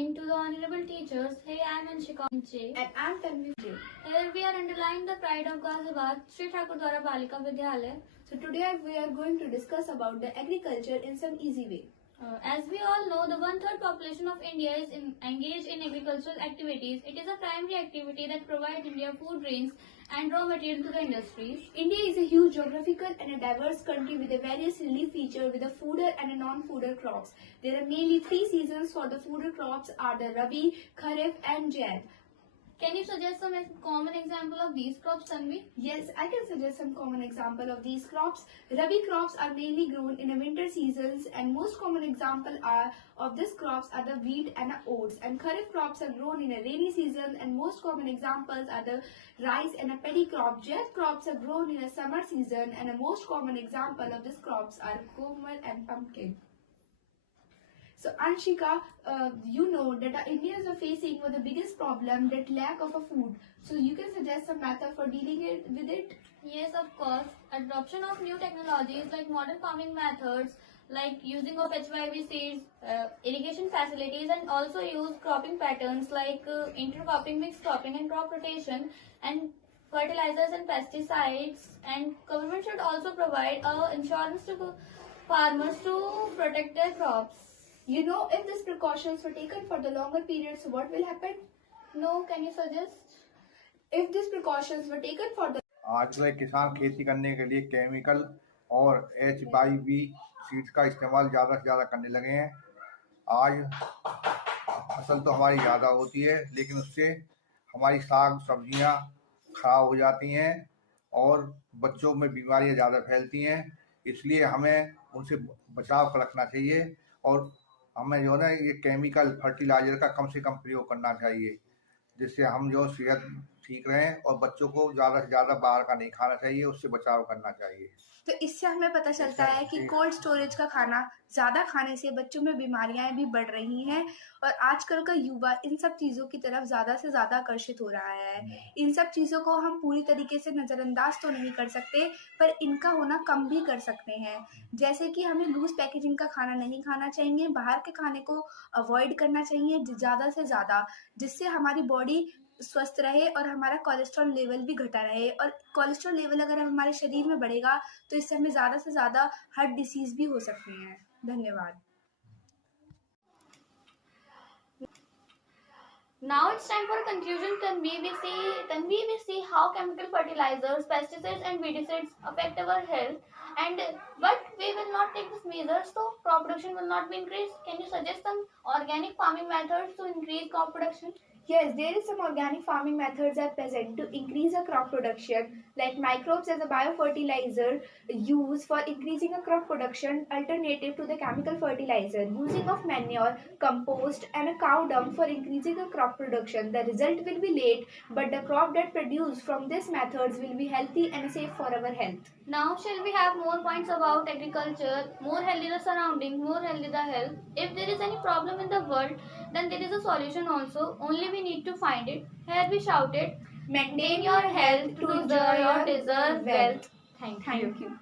morning to the honorable teachers. Hey, I'm Anshika J. And I'm Tanvi J. Here we are underlying the pride of Ghaziabad, Sri Thakurdwara Balika Vidyalaya. So today we are going to discuss about the agriculture in some easy way. As we all know, the one-third population of India is engaged in agricultural activities. It is a primary activity that provides India food grains and raw material to the industries. India is a huge geographical and a diverse country with a various relief feature with a fooder and a non-fooder crops. There are mainly 3 seasons for the fooder crops are the Rabi, Kharif and Jaid. Can you suggest some common example of these crops, Tanvi? Yes, I can suggest some common example of these crops. Rabi crops are mainly grown in the winter seasons and most common example of these crops are the wheat and the oats. And Kharif crops are grown in a rainy season and most common examples are the rice and a paddy crop. Jaid crops are grown in a summer season and a most common example of these crops are komal and pumpkin. So Anshika, you know that Indians are facing with the biggest problem, that lack of a food. So you can suggest some method for dealing with it? Yes, of course. Adoption of new technologies like modern farming methods, like using of HYV seeds, irrigation facilities, and also use cropping patterns like intercropping, mixed cropping, and crop rotation, and fertilizers and pesticides. And government should also provide insurance to farmers to protect their crops. You know, if these precautions were taken for the longer periods, what will happen? No, can you suggest? If these precautions were taken for the आजकल किसान खेती करने के लिए chemical और HYV seeds का इस्तेमाल ज़्यादा से ज़्यादा करने लगे हैं। आज फसल तो हमारी ज़्यादा होती है, लेकिन उससे हमारी साग सब्जियां खराब हो जाती हैं और बच्चों में बीमारियां ज़्यादा फैलती हैं। इसलिए हमें उनसे बचाव कर रखना चाहिए और हमें जो है ना ये केमिकल फर्टिलाइजर का कम से कम प्रयोग करना चाहिए, जिससे हम जो सेहत ठीक रहें और बच्चों को ज़्यादा से ज़्यादा बाहर का नहीं खाना चाहिए, उससे बचाव करना चाहिए। तो इससे हमें पता चलता है कि कोल्ड स्टोरेज का खाना ज़्यादा खाने से बच्चों में बीमारियां भी बढ़ रही हैं और आजकल का युवा इन सब चीज़ों की तरफ ज़्यादा से ज़्यादा आकर्षित हो रहा है। इन सब चीज़ों को हम पूरी तरीके से नज़रअंदाज तो नहीं कर सकते, पर इनका होना कम भी कर सकते हैं। जैसे कि हमें लूज पैकेजिंग का खाना नहीं खाना चाहिए, बाहर के खाने को अवॉइड करना चाहिए ज़्यादा से ज़्यादा, जिससे हमारी बॉडी स्वस्थ रहे और हमारा कोलेस्ट्रॉल लेवल भी घटा रहे। और कोलेस्ट्रॉल लेवल अगर हमारे शरीर में बढ़ेगा तो इससे हमें ज़्यादा से ज़्यादा हार्ट डिसीज़ भी हो सकती हैं। धन्यवाद। Now it's time for a conclusion. Tanvi, we see how chemical fertilizers, pesticides and weedicides affect our health, but we will not take these measures, so crop production will not be increased. Can you suggest some organic farming methods to increase crop production? Yes, there is some organic farming methods at present to increase a crop production, like microbes as a biofertilizer used for increasing a crop production alternative to the chemical fertilizer, using of manure, compost and a cow dung for increasing a crop production. The result will be late, but the crop that produced from these methods will be healthy and safe for our health. Now shall we have more points about agriculture, more healthy the surrounding, more healthy the health. If there is any problem in the world, then there is a solution also, only we need to find it. Here we shouted, maintain your health to enjoy your deserved wealth. Thank you.